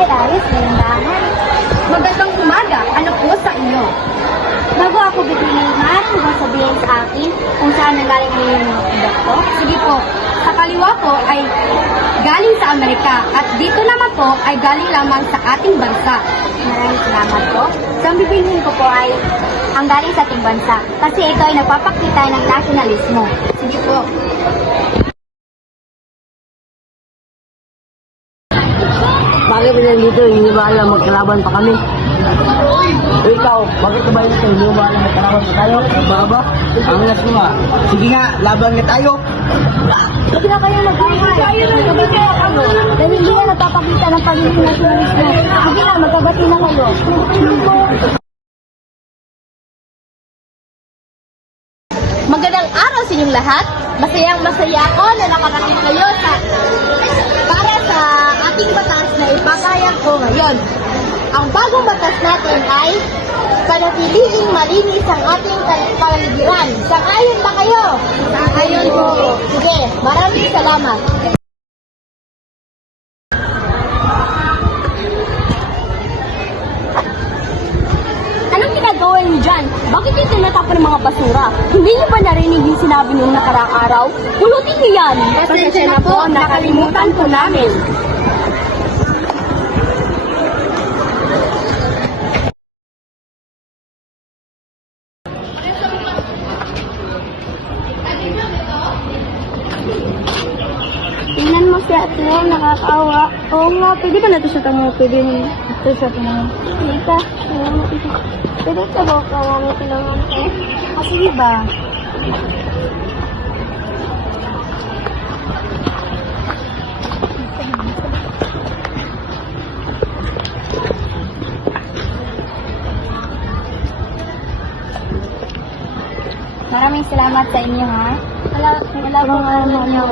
Ay, ayos, lindangan. Magandang umaga. Ano po sa inyo? Bago ako bibili, maaari mo sabihin sa akin kung saan nanggaling ang iyong mga produkto? Sige po. Sa kaliwa po ay galing sa Amerika at dito naman po ay galing lamang sa ating bansa. Maraming salamat po. So, ang bibilihin ko po ay ang galing sa ating bansa kasi ito ay nagpapakita ng nasyonalismo. Sige po. Bakit ba dito? Hindi ba alam magkalaban pa kami? Ikaw, bakit ba dito? Hindi ba alam magkalaban pa tayo? Baba, ang nas mo nga. Sige nga, laban nga tayo. Huwag na kayo mag-away. Dahil hindi na napapakita ng pagiging nasyonalismo. Sige na, magkabati na kayo. Magandang araw sa inyong lahat. Masayang-masaya ako na nakarating kayo para sa ating batas na ipapahayag ko ngayon. Ang bagong batas natin ay panatiliing malinis ang ating palaligiran. Sang-ayon ba kayo? Sang-ayon po. Sige, maraming salamat. Anong ginagawa niyo dyan? Bakit yung tinatapon ng mga basura? Hindi niyo ba narinig yung sinabi nung nakaraang araw? Pulutin niyo yan! Pasensya na po, nakalimutan po namin. Tingnan mo si Ate Ron, nakakaawa. Oo nga, pwede ba natin siya tanong? Pwede mo natin siya tanong. Hindi ka. Pwede ka ba kami tinanong ko? Sige ba? Maraming salamat sa inyo, ha? Wala pong ano.